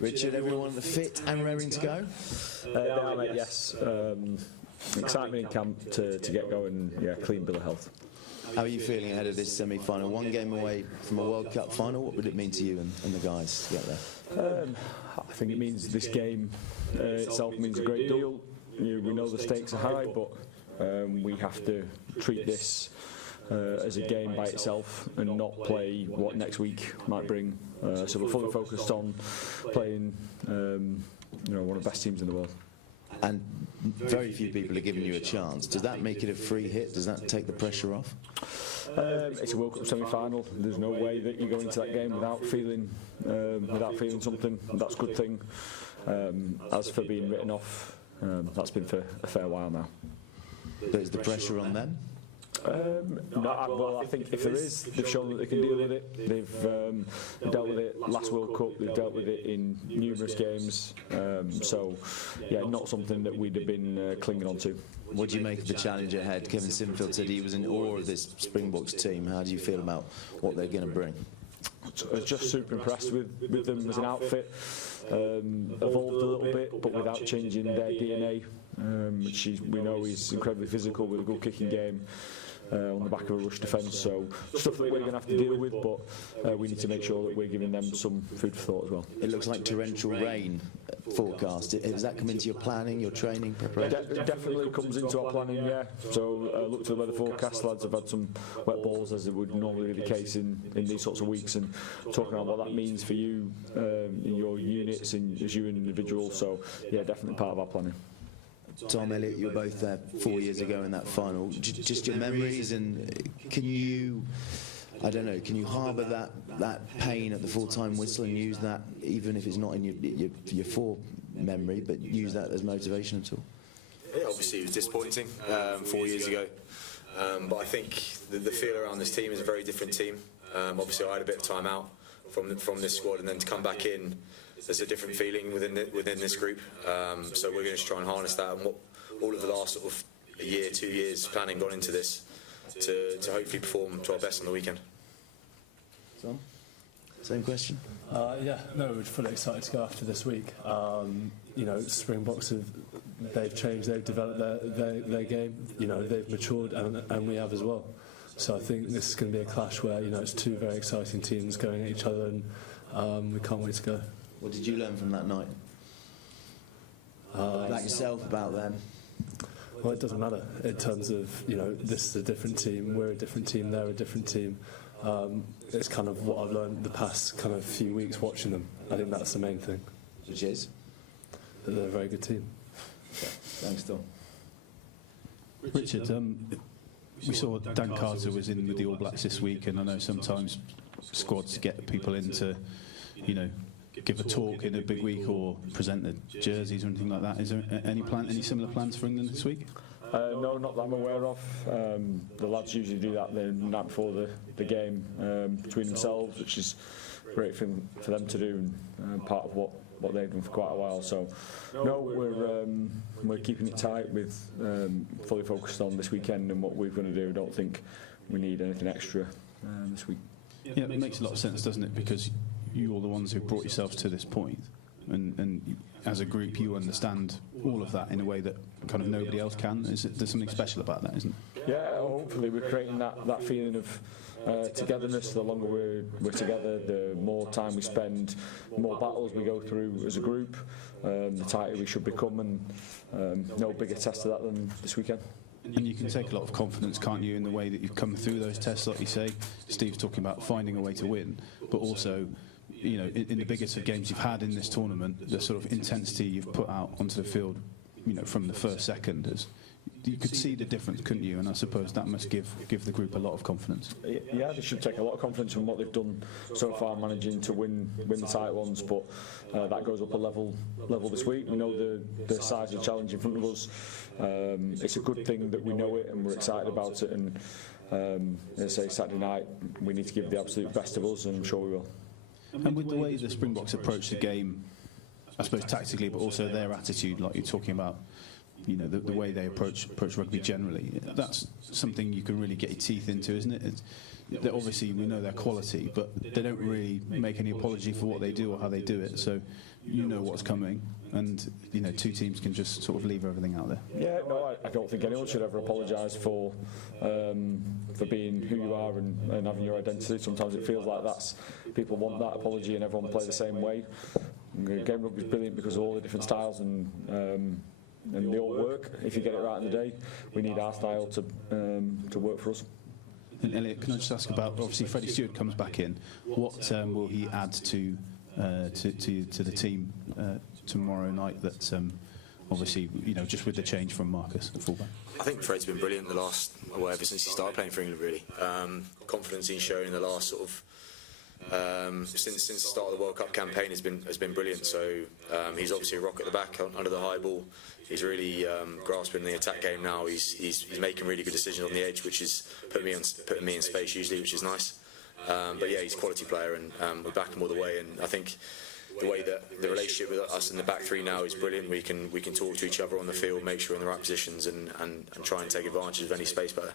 Richard, everyone fit and raring to go? They are, mate, yes. Excitement in camp to get going, yeah, clean bill of health. How are you feeling ahead of this semi-final? One game away from a World Cup final, what would it mean to you and the guys to get there? I think it means this game itself means a great deal. We know the stakes are high, but we have to treat this as a game by itself and not play what next week might bring. So we're fully focused on playing one of the best teams in the world. And very few people are giving you a chance. Does that make it a free hit? Does that take the pressure off? It's a World Cup semi-final. There's no way that you go into that game without feeling something. That's a good thing. As for being written off, that's been for a fair while now. But is the pressure on them? Well, I think if there is, they've shown that they can deal with it. They've dealt with it last World Cup, they've dealt with it in numerous games. So, yeah, not something that we'd have been clinging on to. What do you make of the challenge ahead? Kevin Sinfield said he was in awe of this Springboks team. How do you feel about what they're going to bring? I was just super impressed with them as an outfit. Evolved a little bit, but without changing their DNA, which we know is incredibly physical with a good kicking game. On the back of a rush defence, so stuff that we're going to have to deal with, but we need to make sure that we're giving them some food for thought as well. It looks like torrential rain forecast. Has that come into your planning, your training, preparation? It definitely comes into our planning, yeah. So look to the weather forecast, lads have had some wet balls as it would normally be the case in these sorts of weeks, and talking about what that means for you, in your units and as you an individual, so yeah, definitely part of our planning. Tom, Elliot, you were both there 4 years ago in that final. Just your memories, and can you harbour that pain at the full-time whistle and use that, even if it's not in your fore memory, but use that as motivation at all? Yeah, obviously it was disappointing 4 years ago, but I think the feel around this team is a very different team. Obviously I had a bit of time out from this squad, and then to come back in, there's a different feeling within this group, so we're going to try and harness that, and what all of the last sort of a year, 2 years planning gone into this to hopefully perform to our best on the weekend. Tom, same question. Yeah, no, we're fully excited to go after this week. Springboks they've changed, they've developed their game. They've matured, and we have as well. So I think this is going to be a clash where it's two very exciting teams going at each other, and we can't wait to go. What did you learn from that night? About yourself, about them? Well, it doesn't matter in terms of, this is a different team, we're a different team, they're a different team. It's kind of what I've learned the past kind of few weeks watching them. I think that's the main thing. Which is? That they're a very good team. Okay. Thanks, Tom. Richard, we saw Dan Carter was in with the All Blacks this week, and I know sometimes squads get people in to, give a talk in a big week or present the jerseys or anything like that. Is there any similar plans for England this week? No, not that I'm aware of. The lads usually do that the night before the game between themselves, which is great for them to do, and part of what they've done for quite a while. So, no, we're keeping it tight with fully focused on this weekend and what we're going to do. I don't think we need anything extra this week. Yeah, it makes a lot of sense, doesn't it? Because you're the ones who brought yourselves to this point, and as a group you understand all of that in a way that kind of nobody else can. There's something special about that, isn't it? Yeah, hopefully we're creating that feeling of togetherness. The longer we're together, the more time we spend, the more battles we go through as a group, the tighter we should become, and no bigger test to that than this weekend. And you can take a lot of confidence, can't you, in the way that you've come through those tests, like you say. Steve's talking about finding a way to win, but also, in the biggest of games you've had in this tournament, the sort of intensity you've put out onto the field, from the first second, you could see the difference, couldn't you? And I suppose that must give the group a lot of confidence. Yeah, they should take a lot of confidence from what they've done so far, managing to win the tight ones. But that goes up a level this week. We know the size of the challenge in front of us. It's a good thing that we know it and we're excited about it. And as I say, Saturday night we need to give the absolute best of us, and I'm sure we will. And with the way the Springboks approach the game, I suppose tactically, but also their attitude, like you're talking about, you know, the way they approach rugby generally. That's something you can really get your teeth into, isn't it? Obviously, we know their quality, but they don't really make any apology for what they do or how they do it. So you know what's coming, and you know, two teams can just sort of leave everything out there. Yeah, no, I don't think anyone should ever apologise for being who you are and having your identity. Sometimes it feels like people want that apology, and everyone play the same way. Game rugby is brilliant because of all the different styles, and they all work. If you get it right in the day, we need our style to work for us. And Elliot, can I just ask about, obviously Freddie Stewart comes back in. What will he add to the team tomorrow night? That obviously, you know, just with the change from Marcus at fullback. I think Fred's been brilliant ever since he started playing for England. Really, confidence he's shown in the last sort of since the start of the World Cup campaign has been brilliant. So he's obviously a rock at the back under the high ball. He's really grasping the attack game now. He's making really good decisions on the edge, which is putting me in space usually, which is nice. But yeah, he's a quality player, and we back him all the way. And I think the way that the relationship with us in the back three now is brilliant. We can talk to each other on the field, make sure we're in the right positions, and try and take advantage of any space better.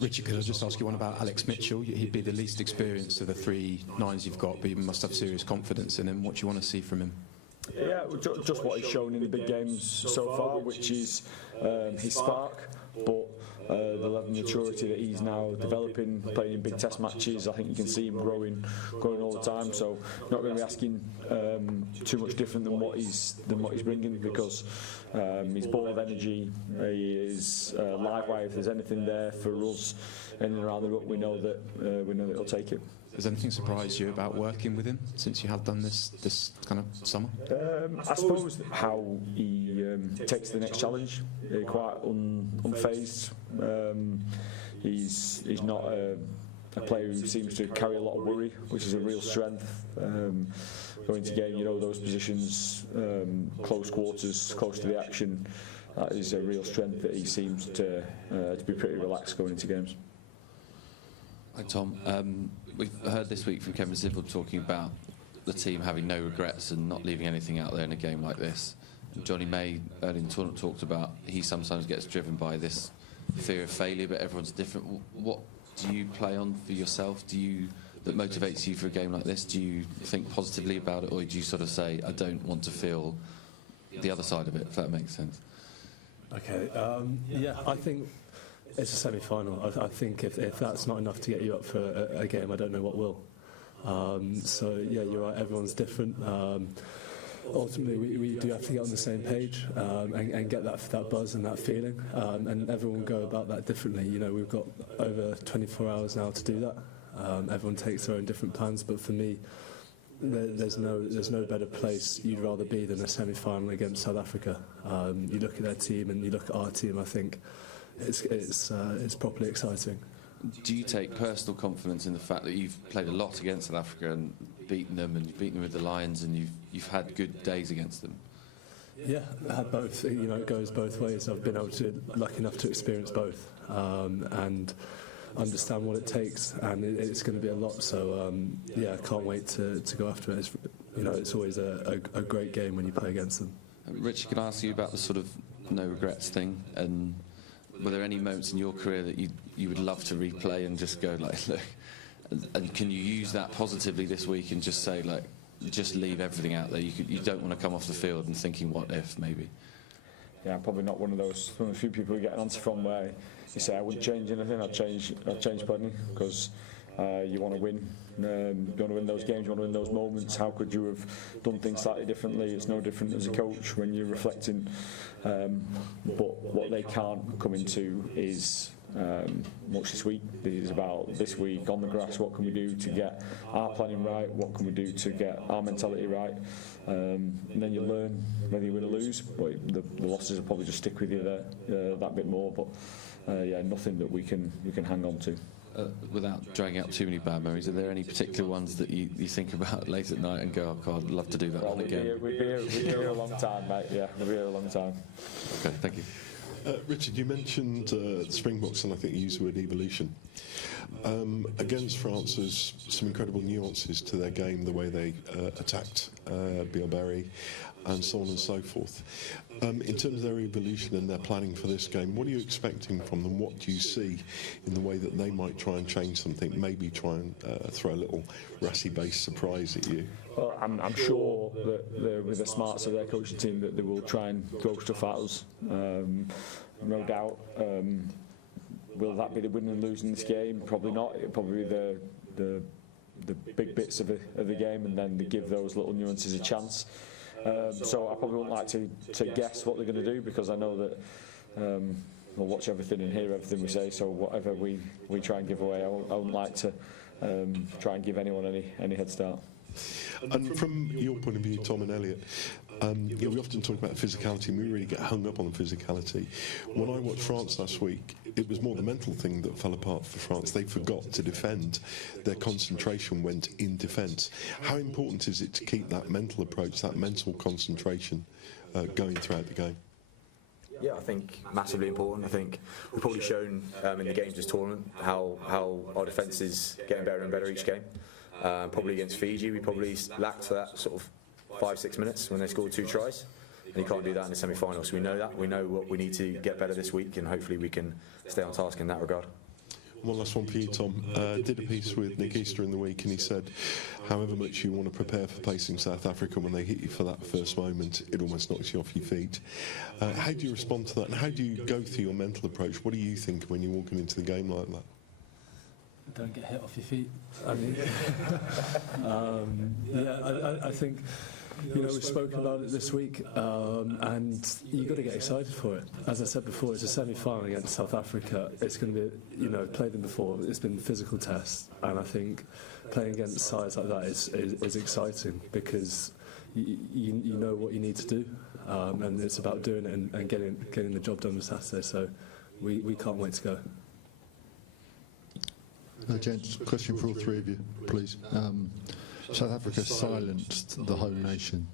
Richard, could I just ask you one about Alex Mitchell? He'd be the least experienced of the 3 nines you've got, but you must have serious confidence in him. What do you want to see from him? Yeah, just what he's shown in the big games so far, which is his spark, but the level of maturity that he's now developing, playing in big test matches. I think you can see him growing all the time. So not going to be asking too much different than what he's bringing, because he's ball of energy. He is live wire. If there's anything there for us in and around the ruck, we know that he'll take it. Has anything surprised you about working with him since you have done this kind of summer? I suppose how he takes the next challenge, quite unfazed. He's not a player who seems to carry a lot of worry, which is a real strength. Going to game, you know, those positions, close quarters, close to the action, that is a real strength that he seems to be pretty relaxed going into games. Hi Tom, we've heard this week from Kevin Sibbald talking about the team having no regrets and not leaving anything out there in a game like this. And Johnny May early in the tournament talked about he sometimes gets driven by this fear of failure, but everyone's different. What do you play on for yourself? That motivates you for a game like this? Do you think positively about it, or do you sort of say, I don't want to feel the other side of it, if that makes sense? Okay, yeah, I think it's a semi-final. I think if that's not enough to get you up for a game, I don't know what will. So yeah, you're right, everyone's different. Ultimately, we do have to get on the same page and get that buzz and that feeling, and everyone will go about that differently. You know, we've got over 24 hours now to do that. Everyone takes their own different plans, but for me, there's no better place you'd rather be than a semi-final against South Africa. You look at their team and you look at our team, I think it's properly exciting. Do you take personal confidence in the fact that you've played a lot against South Africa and beaten them, and you've beaten them with the Lions, and you've had good days against them? Yeah, I had both. You know, it goes both ways. I've been lucky enough to experience both and understand what it takes, and it's going to be a lot. So yeah, I can't wait to go after it. It's always a great game when you play against them. Richard, can I ask you about the sort of no regrets thing? And were there any moments in your career that you would love to replay and just go like, look, and can you use that positively this week and just say, like, just leave everything out there? You don't want to come off the field and thinking, what if, maybe? Yeah, I'm probably not one of the few people who get an answer from where you say I wouldn't change anything. I'd change plenty, because you want to win. You want to win those games. You want to win those moments. How could you have done things slightly differently? It's no different as a coach when you're reflecting. But what they can't come into is much this week. It is about this week on the grass. What can we do to get our planning right? What can we do to get our mentality right? And then you learn whether you win or lose. But the losses will probably just stick with you there that bit more. But yeah, nothing that we can hang on to. Without dragging up too many bad memories, are there any particular ones that you think about late at night and go, oh God, I'd love to do that one again? We'd be here a long time, mate. Yeah, we'll be here a long time. Okay, thank you. Richard, you mentioned Springboks, and I think you used the word evolution. Against France, there's some incredible nuances to their game, the way they attacked Bilberry, and so on and so forth. In terms of their evolution and their planning for this game, what are you expecting from them? What do you see in the way that they might try and change something, maybe try and throw a little Rassie-based surprise at you? Well, I'm sure that with the smarts of their coaching team that they will try and throw stuff at us. No doubt. Will that be the winning and losing this game? Probably not. It'll probably be the big bits of the game, and then they give those little nuances a chance. So I probably wouldn't like to guess what they're going to do, because I know that we'll watch everything and hear everything we say. So whatever we try and give away, I wouldn't like to try and give anyone any head start. And from your point of view, Tom and Elliot, we often talk about physicality, and we really get hung up on physicality. When I watched France last week, it was more the mental thing that fell apart for France. They forgot to defend. Their concentration went in defence. How important is it to keep that mental approach, that mental concentration going throughout the game? Yeah, I think massively important. I think we've probably shown in the games this tournament how our defence is getting better and better each game. Probably against Fiji, we probably lacked that sort of 5-6 minutes when they scored 2 tries, and you can't do that in the semi-final. So we know that. We know what we need to get better this week, and hopefully we can stay on task in that regard. One last one for you, Tom. Did a piece with Nick Easter in the week, and he said, however much you want to prepare for facing South Africa, when they hit you for that first moment, it almost knocks you off your feet. How do you respond to that, and how do you go through your mental approach? What do you think when you're walking into the game like that? Don't get hit off your feet. I mean, I think, we've spoken about it this week, and you've got to get excited for it. As I said before, it's a semi-final against South Africa. It's going to be, played them before. It's been physical tests, and I think playing against sides like that is exciting, because you know what you need to do, and it's about doing it and getting the job done on Saturday. So we can't wait to go. Gents, question for all three of you, please. South Africa silenced the whole nation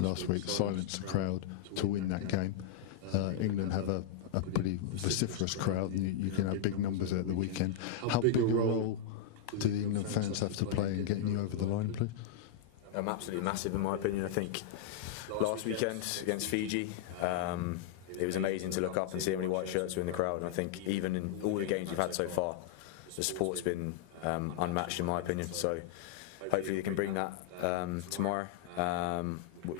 last week, silenced the crowd to win that game. England have a pretty vociferous crowd, and you can have big numbers at the weekend. How big a role do the England fans have to play in getting you over the line, please? Absolutely massive, in my opinion. I think last weekend against Fiji, it was amazing to look up and see how many white shirts were in the crowd. And I think even in all the games we've had so far, the support's been unmatched, in my opinion. So hopefully they can bring that tomorrow.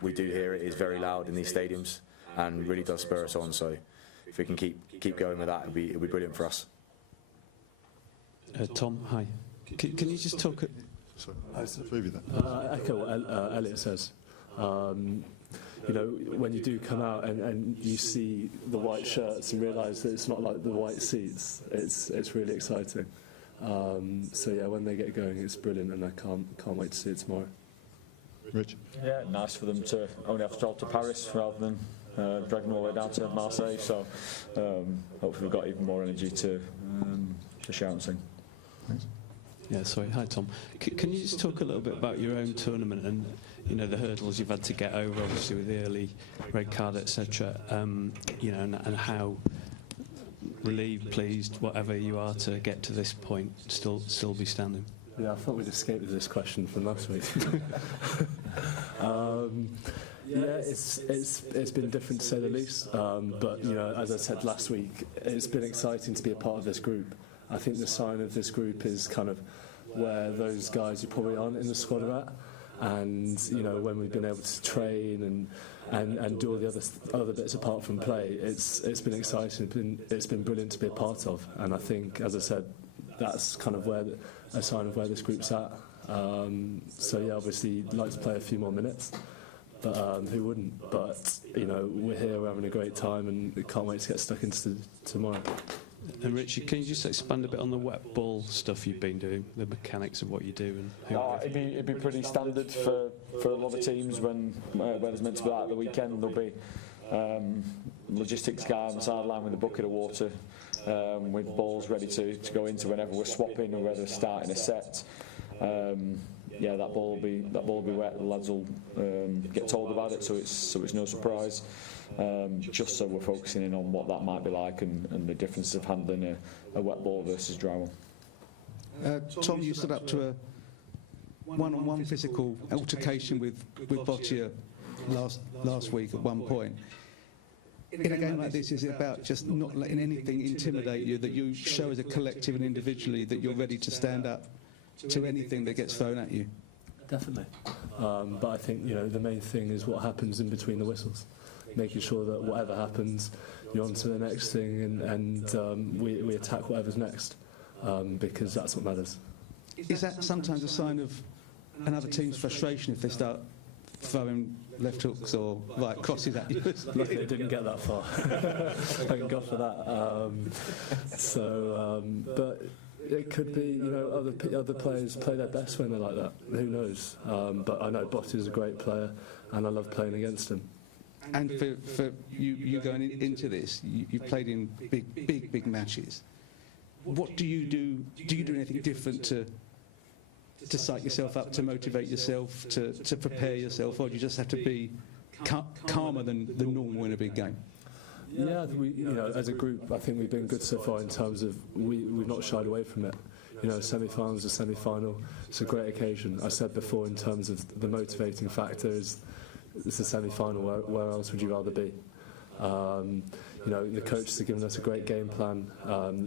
We do hear it is very loud in these stadiums and really does spur us on. So if we can keep going with that, it'll be brilliant for us. Tom, hi. Can you just talk? Sorry, that. Echo what Elliot says. When you do come out and you see the white shirts and realise that it's not like the white seats, it's really exciting. So yeah, when they get going, it's brilliant, and I can't wait to see it tomorrow. Rich? Yeah, nice for them to only have to travel to Paris rather than dragging all the way down to Marseille. So hopefully we've got even more energy to shout and sing. Thanks. Yeah, sorry. Hi, Tom. Can you just talk a little bit about your own tournament and the hurdles you've had to get over, obviously with the early red card, etc. And how relieved, pleased, whatever you are, to get to this point, still be standing. Yeah, I thought we'd escaped this question from last week. It's been different to say the least. But as I said last week, it's been exciting to be a part of this group. I think the sign of this group is kind of where those guys who probably aren't in the squad are at, and when we've been able to train and do all the other bits apart from play, it's been exciting. It's been brilliant to be a part of, and I think, as I said, that's kind of a sign of where this group's at. So yeah, obviously you'd like to play a few more minutes, but who wouldn't? But we're here, we're having a great time, and we can't wait to get stuck into tomorrow. And Richard, can you just expand a bit on the wet ball stuff you've been doing, the mechanics of what you do? It'd be pretty standard for a lot of teams when there's meant to be that at the weekend. There'll be logistics guy on the sideline with a bucket of water, with balls ready to go into whenever we're swapping or whether we're starting a set. That ball will be wet. The lads will get told about it, so it's no surprise. Just so we're focusing in on what that might be like and the difference of handling a wet ball versus dry one. Tom, you stood up to one-on-one physical altercation with Boccia last week at one point. In a game like this, is it about just not letting anything intimidate you, that you show as a collective and individually that you're ready to stand up to anything that gets thrown at you? Definitely. But I think, the main thing is what happens in between the whistles. Making sure that whatever happens, you're on to the next thing and we attack whatever's next, because that's what matters. Is that sometimes a sign of another team's frustration if they start throwing left hooks or right crosses at you? Luckily it didn't get that far. Thank God for that. But it could be, other players play their best when they're like that. Who knows? But I know Bott is a great player, and I love playing against him. And for you going into this, you played in big matches. What do you do? Do you do anything different to psych yourself up, to motivate yourself, to prepare yourself, or do you just have to be calmer than normal in a big game? Yeah, as a group, I think we've been good so far in terms of we've not shied away from it. Semi-finals a semi-final. It's a great occasion. I said before, in terms of the motivating factor, is it's a semi-final. Where else would you rather be? The coaches have given us a great game plan.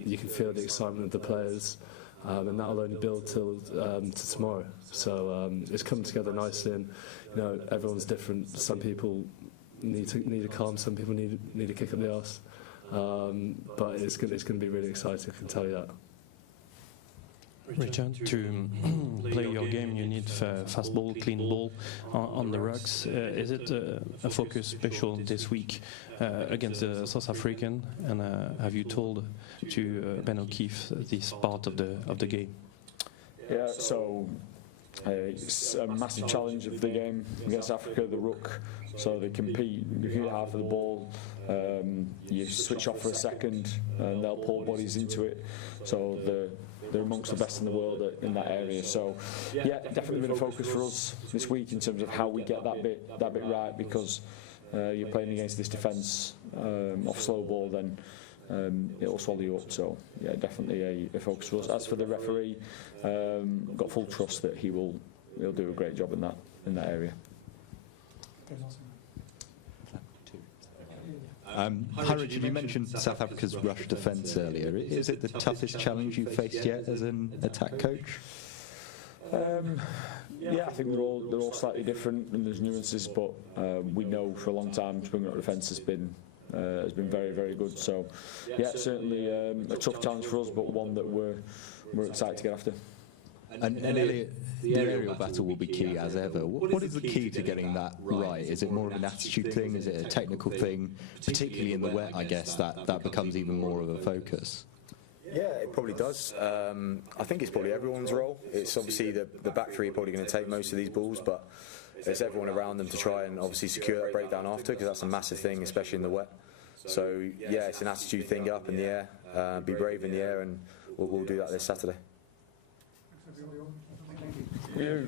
You can feel the excitement of the players, and that'll only build till to tomorrow. So it's come together nicely, and everyone's different. Some people need a calm, some people need a kick up the arse. But it's going to be really exciting, I can tell you that. Richard, to play your game you need fast ball, clean ball on the rucks. Is it a focus special this week against the South African? And have you told to Ben O'Keefe this part of the game? Yeah, so it's a massive challenge of the game against Africa, the ruck. So they compete hard for the ball. You switch off for a second and they'll pull bodies into it. So they're amongst the best in the world in that area. So yeah, definitely been a focus for us this week in terms of how we get that bit right, because you're playing against this defence off slow ball, then it'll swallow you up. So yeah, definitely a focus for us. As for the referee, got full trust that he'll do a great job in that area. Hi Richard, you mentioned South Africa's rush defence earlier. Is it the toughest challenge you've faced yet as an attack coach? Yeah, I think they're all slightly different and there's nuances, but we know for a long time Springboks defence has been very, very good. So yeah, certainly a tough challenge for us, but one that we're excited to get after. And Elliot, the aerial battle will be key as ever. What is the key to getting that right? Is it more of an attitude thing? Is it a technical thing? Particularly in the wet, I guess, that becomes even more of a focus. Yeah, it probably does. I think it's probably everyone's role. It's obviously the back three are probably going to take most of these balls, but it's everyone around them to try and obviously secure that breakdown after, because that's a massive thing, especially in the wet. So yeah, it's an attitude thing, get up in the air, be brave in the air, and we'll do that this Saturday. Yeah.